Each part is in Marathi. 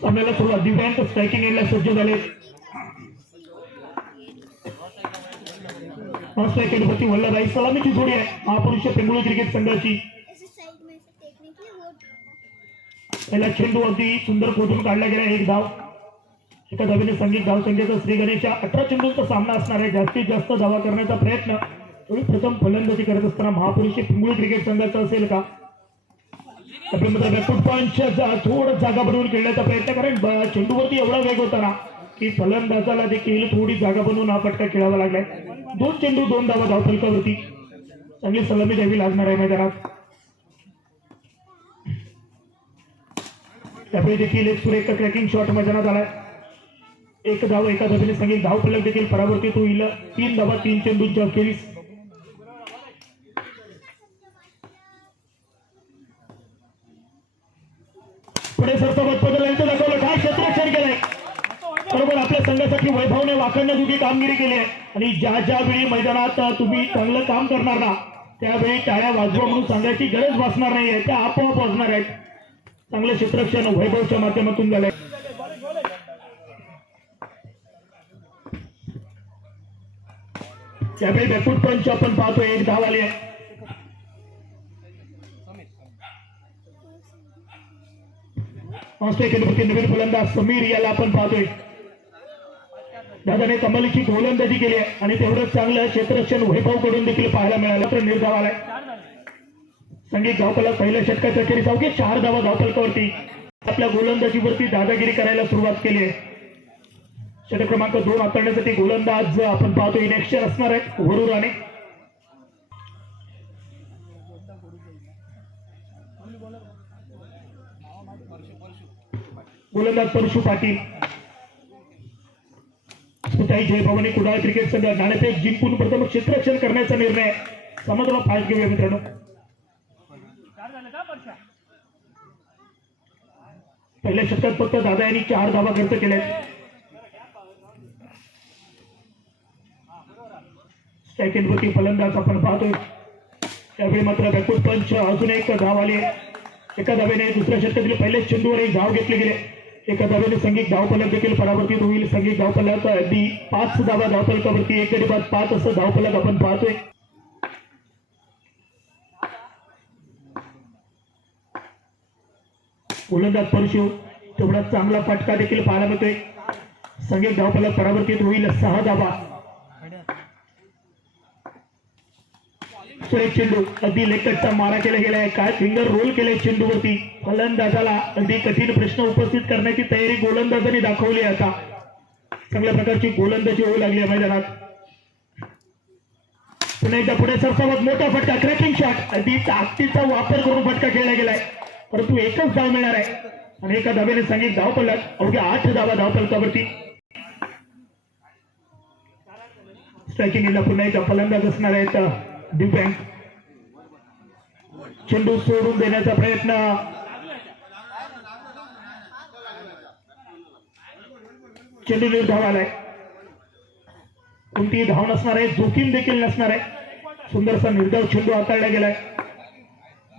सामन्याला सुरुवात दिव्यांग स्ट्रायकिंग एंडला सज्ज झाले. स्ट्राइक एंडवरती वल्लभभाई सलामीची जोडी आहे महापुरुष पिंगुळी क्रिकेट संघाची. पहिला चेंडू अगदी सुंदर खोदून काढला गेला. एक धाव. एका धावेने संगीत धाव संख्येचा श्री गणेशा 18 चेंडूंचा सामना असणार आहे. जास्तीत जास्त धावा करण्याचा प्रयत्न प्रथम फलंदाजी करत असताना महापुरुष पिंगुळी क्रिकेट संघाचा असेल का. आपल्यामध्ये बॅकफूट पंच थोडं जागा बनवून खेळण्याचा प्रयत्न, कारण चेंडूवरती एवढा वेग होता ना की फलंदाजाला देखील थोडी जागा बनवून हा फटका खेळावा लागलाय. 2 चेंडू 2 धावा धावफलकावरती. चांगली सलामी द्यावी लागणार आहे मैदानात. त्यावेळी देखील एक सुरेख क्रॅकिंग शॉट मैदानात आलाय. 1 धाव एका धावेने संगीत धावफलक देखील परावर्तित होईल. 3 धावा 3 चेंडूंच्या अखेरीस. पुढे सरसोबत बदलायचं दाखवलं. काय क्षेत्ररक्षण केलंय. बरोबर आपल्या संघासाठी वैभवने वाकडण्याजोगी कामगिरी केली आहे. आणि ज्या वेळी मैदानात तुम्ही चांगलं काम करणार ना त्यावेळी टाळ्या वाजवा म्हणून सांगायची गरज भासणार नाहीये. त्या आपोआप वाजणार आहेत. चांगलं क्षेत्ररक्षण वैभवच्या माध्यमातून झालंय. त्यावेळी बॅकफूट पंच आपण पाहतोय. 1 धाव आली आहे. नवीन फलंदाज समीर याला आपण पाहतोय. दादाने कमालीची गोलंदाजी केली आहे आणि तेवढंच चांगलं क्षेत्ररक्षण वैभव कडून देखील पाहायला मिळालं. तर निर्धाव आलाय. संगीत धावफलक पहिल्या षटकाच्या अखेरीस अवघे 4 धावा धावफलकावरती. आपल्या गोलंदाजीवरती दादागिरी करायला सुरुवात केली आहे. षटक क्रमांक 2 हाताळण्यासाठी गोलंदाज आपण पाहतो इन ऍक्शन असणार आहे वरुर राणे. गोलंदाज परशु पाटील. जय भवानी कुडाळ क्रिकेट संघ नाणेफेक जिंकून प्रथम क्षेत्ररक्षण करण्याचा निर्णय समजला. फास्ट घेऊया मित्रांनो. पहिल्या षटकात फक्त दादा यांनी 4 धावा खर्च केल्या. स्ट्राइक एंडवरती फलंदाज आपण पाहतोय. त्यावेळी मात्र बॅकफूट पंच अजून 1 धाव आली. एका धावेने दुसऱ्या षटकातील पहिल्या चेंडूवर 1 धाव घेतले गेले. एका धावेने संगीत धावफलक देखील परावर्तित होईल. संगीत धावफलक अगदी 5 धावा धावफलकावरती. 1 गडी बाद 5 असं धावफलक आपण पाहतोय. गोलंदाज परशु तेवढा चांगला फटका देखील पाहायला मिळतोय. संगीत धावफलक परावर्तित होईल. 6 धावा. सुरेख चेंडू अगदी लेकटचा मारा केला गेलाय. काय फिंगर रोल केले चेंडूवरती. फलंदाजाला अगदी कठीण प्रश्न उपस्थित करण्याची तयारी गोलंदाजांनी दाखवली आहे. आता चांगल्या प्रकारची गोलंदाजी होऊ लागली आहे मैदानात. पुन्हा एकदा पुढे सरसावत मोठा फटका क्रॅकिंग शॉट. अगदी ताकदीचा वापर करून फटका खेळला गेलाय. परंतु 1च धाव मिळणार आहे. आणि एका धावेने संगीत धावफलक अवघ्या 8 धावा धावफलकावरती. स्ट्रायकिंग एंडला पुन्हा एकदा फलंदाज असणार आहेत दिव्यांग. चेंडू सोडून देण्याचा प्रयत्न. चेंडू निर्धाव आलाय. कोणतीही धाव नसणार आहे. जोखीम देखील नसणार आहे. सुंदरसा निर्धाव चेंडू हाताळला गेलाय.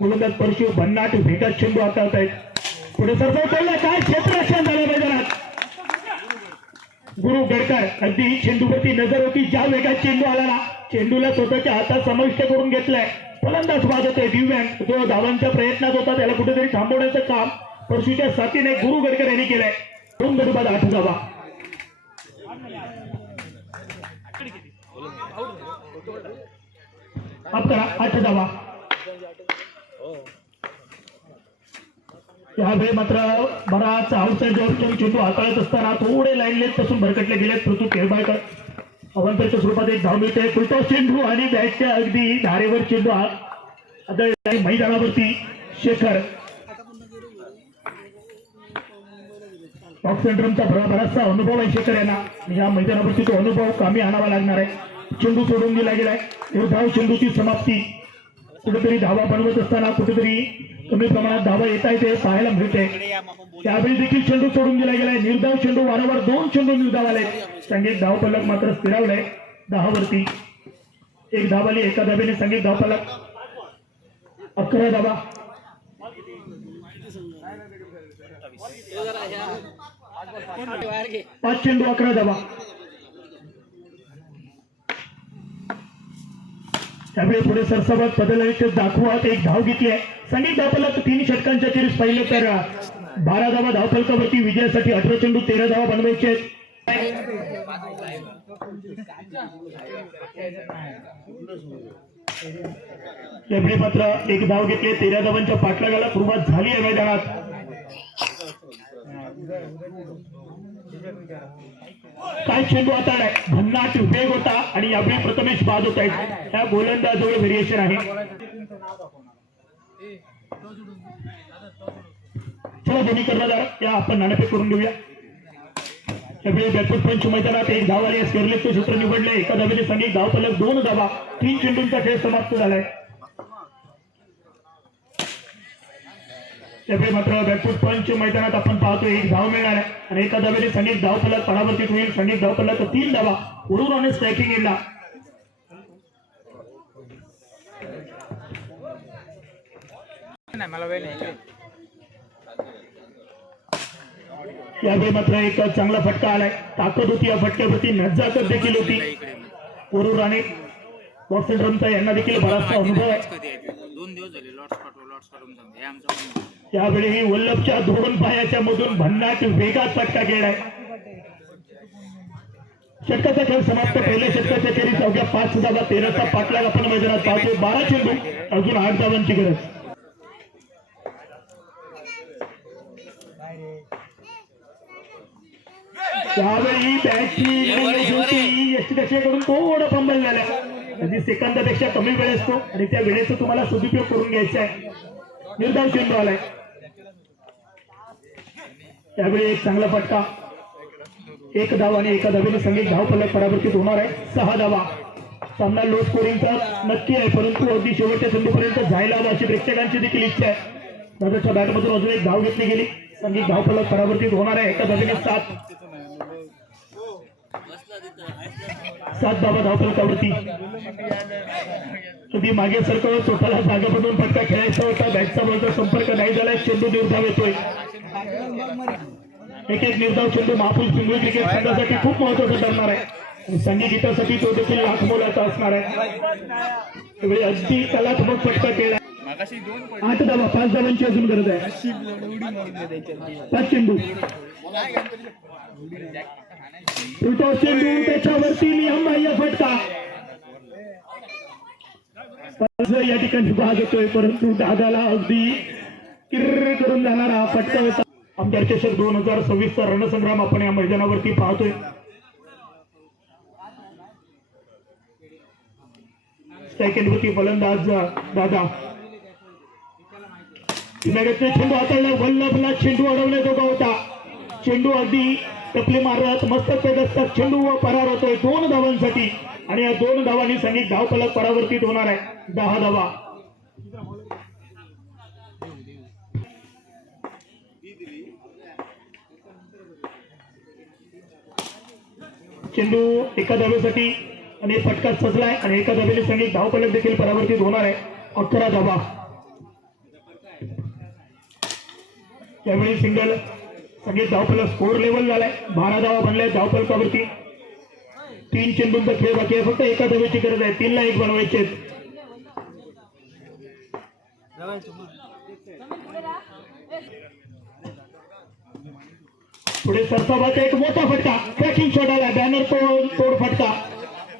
गोलंदाज परशु भन्नाट भेटात चेंडू हाताळत आहेत. पुढे सरसावला. काय क्षेत्ररक्षण झालं मैदानात. गुरु गडकर अगदी चेंडूवरती नजर होती. ज्या वेगात चेंडू आला ना चेंडूला स्वतःच्या हातात समाविष्ट करून घेतलाय. फलंदाज बाद होतोय दिव्यांग. जो धावांच्या प्रयत्नात होता त्याला कुठेतरी थांबवण्याचं काम परशुच्या साथीने गुरु गडकर यांनी केलंय. 2 गडी बाद 8 धावा. आपला 8 धावा. यावेळी मात्र बराच आउटसाइड चेंडू हाताळत असताना थोडे लाईन लेट पासून भरकटले गेले. पृथ्वी खेळबाळकर अवंतरच्या स्वरूपात 1 धाव मिळते. फुलटॉस चेंडू आणि बॅटच्या अगदी धारेवर चेंडू आदळला मैदानावरती. शेखर टॉप सेंटरचा बराचसा अनुभव आहे शेखर यांना. या मैदानावरती तो अनुभव कामी आणावा लागणार आहे. चेंडू सोडून दिला गेलाय. निर्धाव चेंडूची समाप्ती. कुठेतरी धावा बनवत असताना कुठेतरी कमी प्रमाणात धावा येत आहे ते पाहायला मिळते. त्यावेळी देखील चेंडू सोडून दिला गेलाय. निर्धाव चेंडू वारंवार 2 चेंडू निर्धाव आले. संगीत धावफलक मात्र स्थिरावलंय 10 वरती. 1 धाव आली. एका धावेने संगीत धावफलक 11 धावा. 5 चेंडू 11 धावा. त्यावेळी पुढे सरसबाग बदलायचे दाखवत एक धाव घेतली आहे. संगीत धावफलक 3 षटकांच्या खेळीस पाहिलं तर 12 धावा धावफलकावरती विजयासाठी 18 चेंडू 13 धावा बनवायचे आहेत. यावेळी मात्र एक धाव घेतली. 13 धावांच्या पाठलागाला सुरुवात झाली आहे मैदानात. काय चेंडू हाताळलाय, भन्नाट वेग होता आणि यावेळी प्रथमेश बाद होत आहेत. त्या गोलंदाजावर व्हेरिएशन आहे. चला दोन्ही कर्णधार या आपण नाणेफेक करून घेऊया. त्यावेळी बॅकफुट पंच मैदानात एक धाव आली. स्केरलेसचे सूत्र निवडले. एका धावेने संगीत धावफलक 2 धावा. 3 चेंडूंचा खेळ समाप्त झालाय. त्यावेळी मात्र बॅकफुट पंच मैदानात आपण पाहतो एक धाव मिळणार आहे आणि एका धावेने संगीत धावफलक परावर्तित होईल. संगीत धावफलक 3 धावा. वरून आणि स्ट्रायकिंग एंडला यावेळी मात्र एक चांगला फटका आलाय. ताकद होती या फटक्यावरती, नजाकत देखील होती. वरून आणि बॉक्स ड्रमचा यांना देखील बराचसा अनुभव आहे. यावेळी वल्लभच्या 2 पायाच्या मधून भन्नाट वेगात फटका गेलाय. षटकाचा खेळ समाप्त. पहिल्या षटकाच्या खेळीस अवघ्या 5 धावा 13चा पाठलाग आपण मैदानात पाहतो. 12 चेंडू अजून 8 धावांची गरज. त्यावेळी बॅटची यष्टीकडून थोडं फंबल झाल्या. म्हणजे सेकंदापेक्षा कमी वेळ असतो आणि त्या वेळेचा तुम्हाला सदुपयोग करून घ्यायचा आहे. निर्धाव चेंडू आलाय. त्यावेळी एक चांगला फटका. 1 धाव आणि एका धावेने संगीत धावफलक परावर्तित होणार आहे. 6 धावा. सामना लो स्कोरिंगचा नक्की आहे, परंतु अगदी शेवटच्या चेंडूपर्यंत जायला हवा अशी प्रेक्षकांची देखील इच्छा आहे. दादाच्या बॅटमधून अजून एक धाव घेतली गेली. संगीत धावफलक परावर्तित होणार आहे. एका धावेने 7 धावा धावफलकावरती. कधी मागे सरकवत स्वतःला जागा बनवून फटका खेळायचा होता. बॅटचा बॉलचा संपर्क नाही झालाय. चेंडू निर्धाव येतोय. एक निर्धाव चेंडू महापुरुष पिंगळी क्रिकेट संघासाठी खूप महत्वाचा ठरणार आहे. संगीत गीतासाठी तो देखील लाख मोलाचा असणार आहे. त्यावेळी अगदी कलात्मक फटका केला. 8 धावा. 5 धावांची अजून गरज आहे. 5 चेंडू. उलटा चेंडू त्याच्यावरती नियमबाह्य फटका. या ठिकाणी भाग येतोय, परंतु दादाला अगदी किर्र करून जाणारा फटका होता. आमदार चषक 2026 चा रणसंग्राम आपण या मैदानावरती पाहतोय. सेकंडवरती फलंदाज दादा. चेंडू हाताळला. वल्लभला चेंडू अडवण्याजोगा होता. चेंडू अगदी टपली मारत मस्तक पेट असतात. चेंडू परार होतोय 2 धावांसाठी आणि या 2 धावांनी संगीत धावफलक परावर्तित होणार आहे. 10 धावा. चेंडू एका धावेसाठी आणि फटका सजलाय आणि एका धावेने संगीत धावफलक देखील परावर्तित होणार आहे. 11 धावा. त्यावेळी सिंगल संगीत धावफलक स्कोर लेवल झालाय. 12 धावा बनल्या धावफलकावरती. 3 चेंडूंचा खेळ बाकी आहे. फक्त एका धावेची गरज आहे. 3 ला 1 बनवायचे. पुढे सरसाबाचा एक मोठा फटका. क्रॅकिंग शॉट आलाय. बॅनर तोड फटका.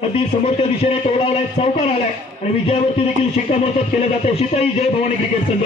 अगदी समोरच्या दिशेने टोलावलाय. चौकार आलाय आणि विजयावरती देखील शिक्कामोर्तब केलं जाते. शिताई जय भवानी क्रिकेट संघ.